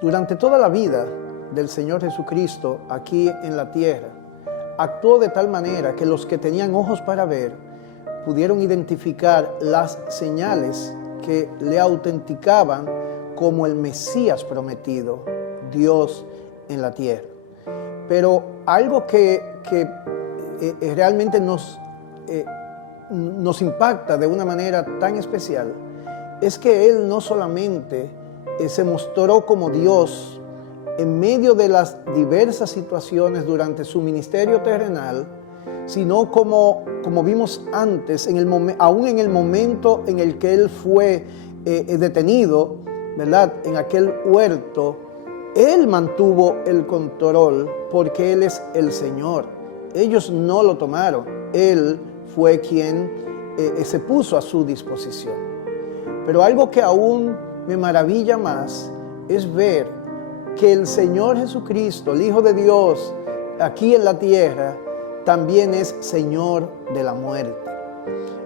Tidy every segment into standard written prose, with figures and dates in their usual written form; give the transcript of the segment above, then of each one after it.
Durante toda la vida del Señor Jesucristo aquí en la tierra, actuó de tal manera que los que tenían ojos para ver pudieron identificar las señales que le autenticaban como el Mesías prometido, Dios en la tierra. Pero algo que realmente nos impacta de una manera tan especial es que Él no solamente se mostró como Dios en medio de las diversas situaciones durante su ministerio terrenal, sino como vimos antes, aún en el momento en el que Él fue detenido, ¿verdad? En aquel huerto, Él mantuvo el control porque Él es el Señor. Ellos no lo tomaron, Él fue quien se puso a su disposición. Pero algo que aún me maravilla más es ver que el Señor Jesucristo, el Hijo de Dios, aquí en la tierra, también es Señor de la muerte.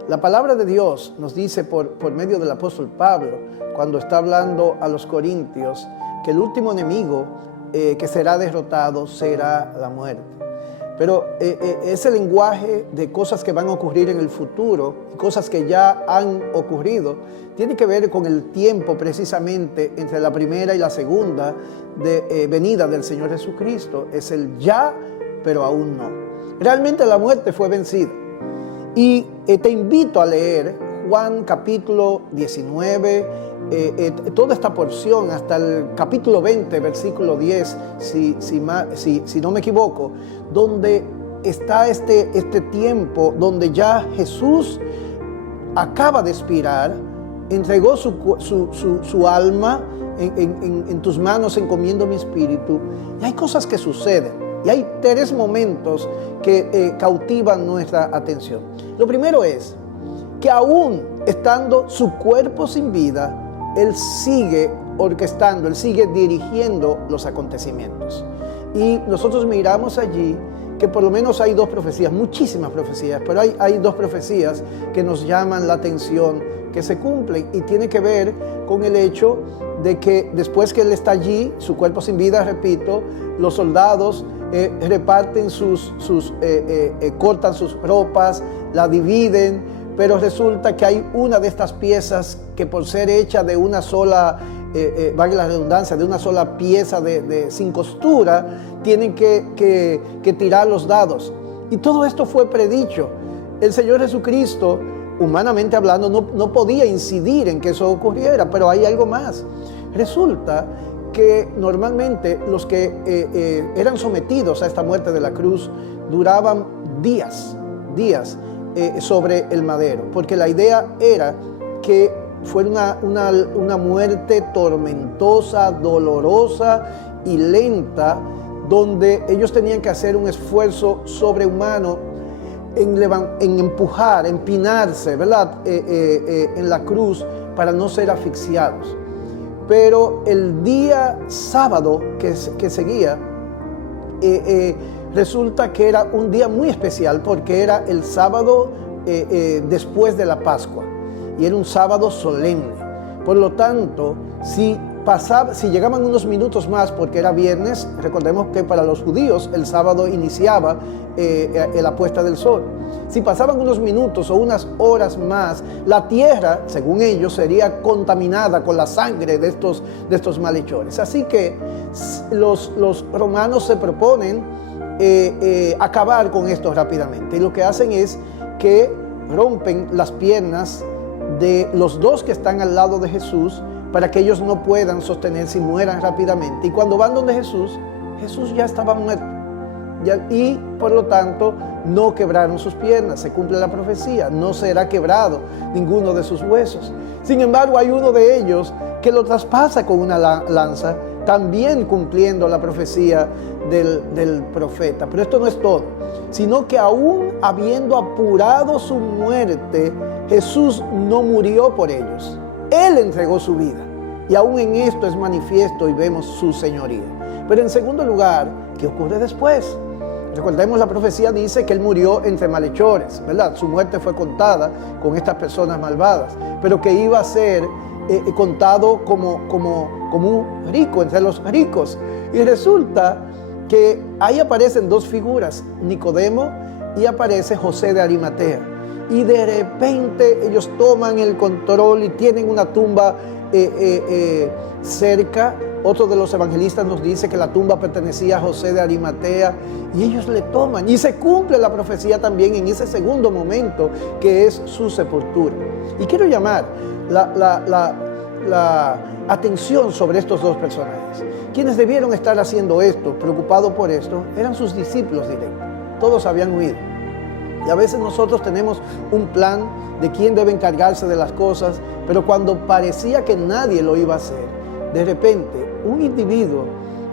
La palabra de Dios nos dice por medio del apóstol Pablo, cuando está hablando a los corintios, que el último enemigo que será derrotado será la muerte. Pero ese lenguaje de cosas que van a ocurrir en el futuro, cosas que ya han ocurrido, tiene que ver con el tiempo precisamente entre la primera y la segunda venida del Señor Jesucristo. Es el ya, pero aún no. Realmente la muerte fue vencida. Y te invito a leer Juan capítulo 19, toda esta porción hasta el capítulo 20, versículo 10, si no me equivoco, donde está este tiempo donde ya Jesús acaba de expirar, entregó su alma, en tus manos encomiendo mi espíritu, y hay cosas que suceden. Y hay tres momentos que cautivan nuestra atención. Lo primero es que aún estando su cuerpo sin vida, Él sigue orquestando, Él sigue dirigiendo los acontecimientos. Y nosotros miramos allí que por lo menos hay dos profecías, muchísimas profecías, pero hay dos profecías que nos llaman la atención, que se cumplen, y tiene que ver con el hecho de que después que Él está allí, su cuerpo sin vida, repito, los soldados reparten cortan sus ropas, la dividen, pero resulta que hay una de estas piezas que por ser hecha de una sola, valga la redundancia, de una sola pieza sin costura, tienen que tirar los dados. Y todo esto fue predicho. El Señor Jesucristo, humanamente hablando, no podía incidir en que eso ocurriera, pero hay algo más. Resulta que normalmente los que eran sometidos a esta muerte de la cruz duraban días sobre el madero, porque la idea era que fuera una muerte tormentosa, dolorosa y lenta, donde ellos tenían que hacer un esfuerzo sobrehumano en empujar, empinarse, ¿verdad? En la cruz para no ser asfixiados. Pero el día sábado que seguía, resulta que era un día muy especial porque era el sábado después de la Pascua y era un sábado solemne. Por lo tanto, si llegaban unos minutos más, porque era viernes, recordemos que para los judíos el sábado iniciaba la puesta del sol. Si pasaban unos minutos o unas horas más, la tierra, según ellos, sería contaminada con la sangre de estos malhechores. Así que los romanos se proponen acabar con esto rápidamente. Y lo que hacen es que rompen las piernas de los dos que están al lado de Jesús para que ellos no puedan sostenerse y mueran rápidamente. Y cuando van donde Jesús ya estaba muerto. Y por lo tanto no quebraron sus piernas. Se cumple la profecía, no será quebrado ninguno de sus huesos. Sin embargo, hay uno de ellos que lo traspasa con una lanza, también cumpliendo la profecía del profeta. Pero esto no es todo, sino que aún habiendo apurado su muerte, Jesús no murió por ellos. Él entregó su vida, y aún en esto es manifiesto y vemos su señoría. Pero en segundo lugar, ¿qué ocurre después? Recordemos, la profecía dice que Él murió entre malhechores, ¿verdad? Su muerte fue contada con estas personas malvadas, pero que iba a ser contado como un rico entre los ricos. Y resulta que ahí aparecen dos figuras, Nicodemo y aparece José de Arimatea. Y de repente ellos toman el control y tienen una tumba cerca. Otro de los evangelistas nos dice que la tumba pertenecía a José de Arimatea y ellos le toman y se cumple la profecía también en ese segundo momento que es su sepultura. Y quiero llamar la atención sobre estos dos personajes. Quienes debieron estar haciendo esto, preocupados por esto, eran sus discípulos directos. Todos habían huido. Y a veces nosotros tenemos un plan de quién debe encargarse de las cosas, pero cuando parecía que nadie lo iba a hacer, de repente un individuo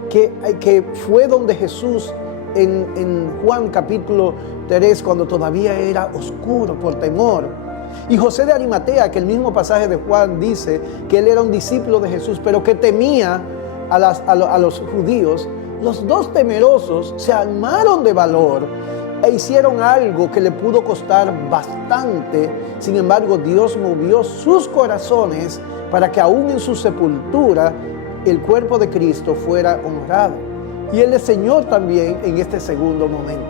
que fue donde Jesús en Juan capítulo 3, cuando todavía era oscuro por temor, y José de Arimatea, que el mismo pasaje de Juan dice que él era un discípulo de Jesús, pero que temía a los judíos, los dos temerosos se armaron de valor e hicieron algo que le pudo costar bastante. Sin embargo, Dios movió sus corazones para que aún en su sepultura el cuerpo de Cristo fuera honrado. Y Él es Señor también en este segundo momento.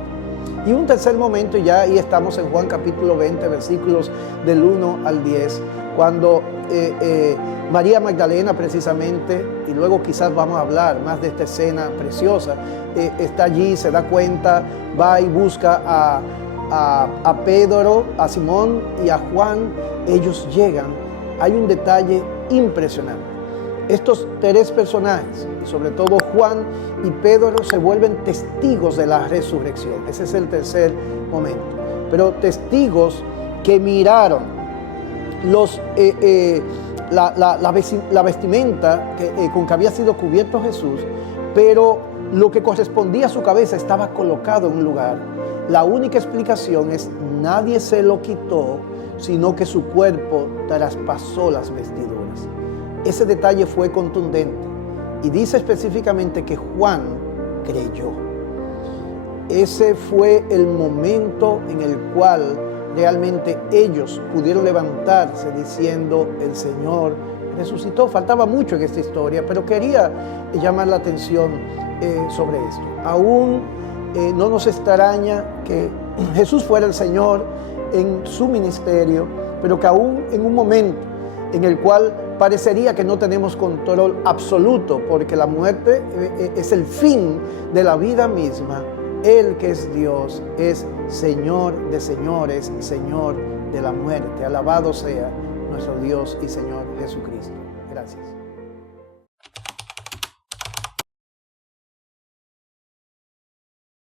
Y un tercer momento, ya ahí estamos en Juan capítulo 20, versículos del 1 al 10, cuando María Magdalena precisamente, y luego quizás vamos a hablar más de esta escena preciosa, está allí, se da cuenta, va y busca a Pedro, a Simón y a Juan. Ellos llegan. Hay un detalle impresionante. Estos tres personajes, sobre todo Juan y Pedro, se vuelven testigos de la resurrección. Ese es el tercer momento. Pero testigos que miraron la vestimenta con que había sido cubierto Jesús, pero lo que correspondía a su cabeza estaba colocado en un lugar. La única explicación es: nadie se lo quitó, sino que su cuerpo traspasó las vestiduras. Ese detalle fue contundente y dice específicamente que Juan creyó. Ese fue el momento en el cual realmente ellos pudieron levantarse diciendo: el Señor resucitó. Faltaba mucho en esta historia, pero quería llamar la atención sobre esto. Aún no nos extraña que Jesús fuera el Señor en su ministerio, pero que aún en un momento en el cual parecería que no tenemos control absoluto, porque la muerte es el fin de la vida misma, Él, que es Dios, es Señor de señores, Señor de la muerte. Alabado sea nuestro Dios y Señor Jesucristo. Gracias.